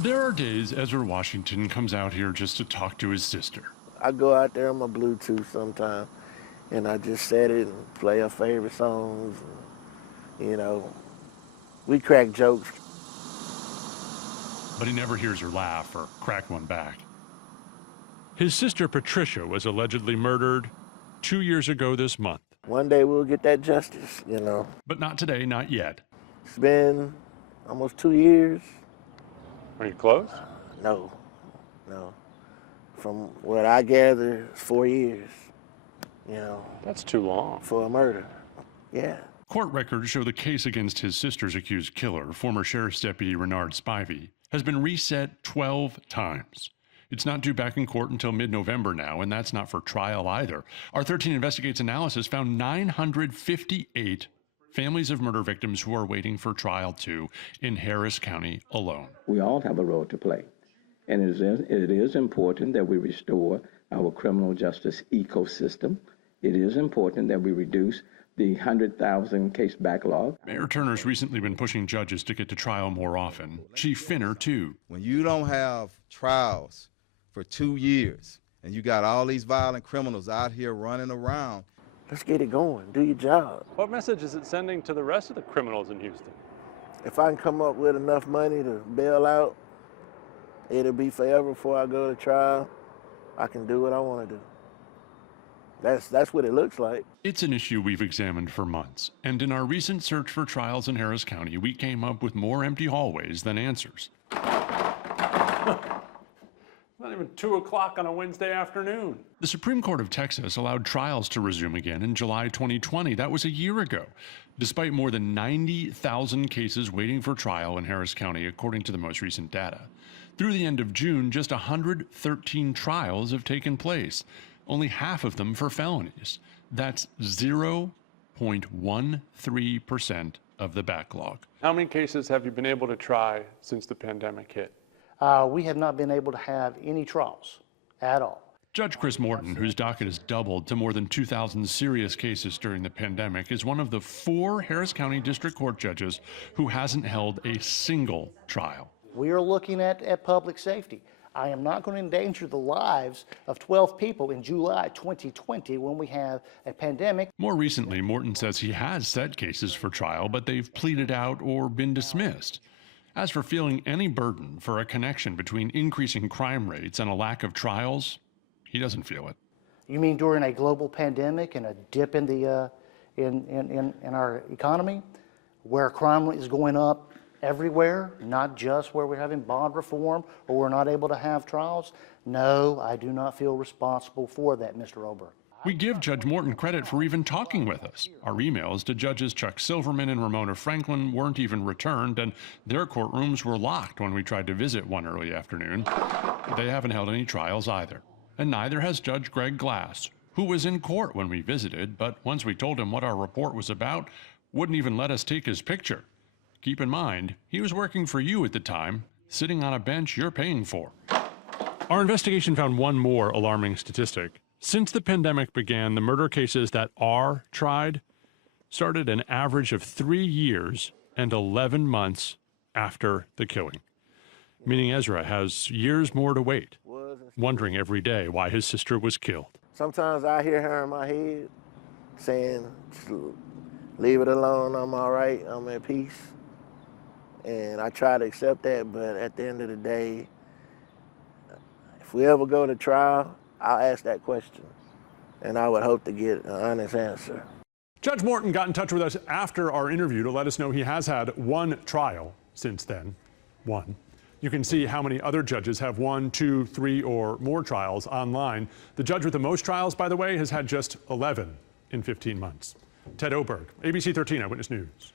There are days Ezra Washington comes out here just to talk to his sister. I go out there on my Bluetooth sometime, and I just set it and play her favorite songs. And, you know, we crack jokes. But he never hears her laugh or crack one back. His sister Patricia was allegedly murdered 2 years ago this month. One day we'll get that justice, you know. But not today, not yet. It's been almost 2 years. Are you close? No. From what I gather, it's 4 years, you know. That's too long. For a murder, yeah. Court records show the case against his sister's accused killer, former Sheriff's Deputy Renard Spivey, has been reset 12 times. It's not due back in court until mid-November now, and that's not for trial either. Our 13 Investigates analysis found 958 families of murder victims who are waiting for trial too in Harris County alone. We all have a role to play, and it is important that we restore our criminal justice ecosystem. It is important that we reduce the 100,000 case backlog. Mayor Turner's recently been pushing judges to get to trial more often. Chief Finner, too. When you don't have trials for 2 years and you got all these violent criminals out here running around, let's get it going. Do your job. What message is it sending to the rest of the criminals in Houston? If I can come up with enough money to bail out, it'll be forever before I go to trial. I can do what I want to do. That's what it looks like. It's an issue we've examined for months, and in our recent search for trials in Harris County, we came up with more empty hallways than answers. Not even 2 o'clock on a Wednesday afternoon. The Supreme Court of Texas allowed trials to resume again in July 2020. That was a year ago, despite more than 90,000 cases waiting for trial in Harris County, according to the most recent data. Through the end of June, just 113 trials have taken place, only half of them for felonies. That's 0.13% of the backlog. How many cases have you been able to try since the pandemic hit? We have not been able to have any trials at all. Judge Chris Morton, whose docket has doubled to more than 2,000 serious cases during the pandemic, is one of the 4 Harris County District Court judges who hasn't held a single trial. We are looking at public safety. I am not going to endanger the lives of 12 people in July 2020 when we have a pandemic. More recently, Morton says he has set cases for trial, but they've pleaded out or been dismissed. As for feeling any burden for a connection between increasing crime rates and a lack of trials, he doesn't feel it. You mean during a global pandemic and a dip in the in our economy, where crime rate is going up everywhere, not just where we're having bond reform or we're not able to have trials? No, I do not feel responsible for that, Mr. Oberg. We give Judge Morton credit for even talking with us. Our emails to Judges Chuck Silverman and Ramona Franklin weren't even returned, and their courtrooms were locked when we tried to visit one early afternoon. They haven't held any trials either. And neither has Judge Greg Glass, who was in court when we visited, but once we told him what our report was about, wouldn't even let us take his picture. Keep in mind, he was working for you at the time, sitting on a bench you're paying for. Our investigation found one more alarming statistic. Since the pandemic began, the murder cases that are tried started an average of 3 years and 11 months after the killing, meaning Ezra has years more to wait, wondering every day why his sister was killed. Sometimes I hear her in my head saying, just leave it alone, I'm all right, I'm at peace. And I try to accept that, but at the end of the day, if we ever go to trial, I'll ask that question, and I would hope to get an honest answer. Judge Morton got in touch with us after our interview to let us know he has had one trial since then. One. You can see how many other judges have 1, 2, 3, or more trials online. The judge with the most trials, by the way, has had just 11 in 15 months. Ted Oberg, ABC 13 Eyewitness News.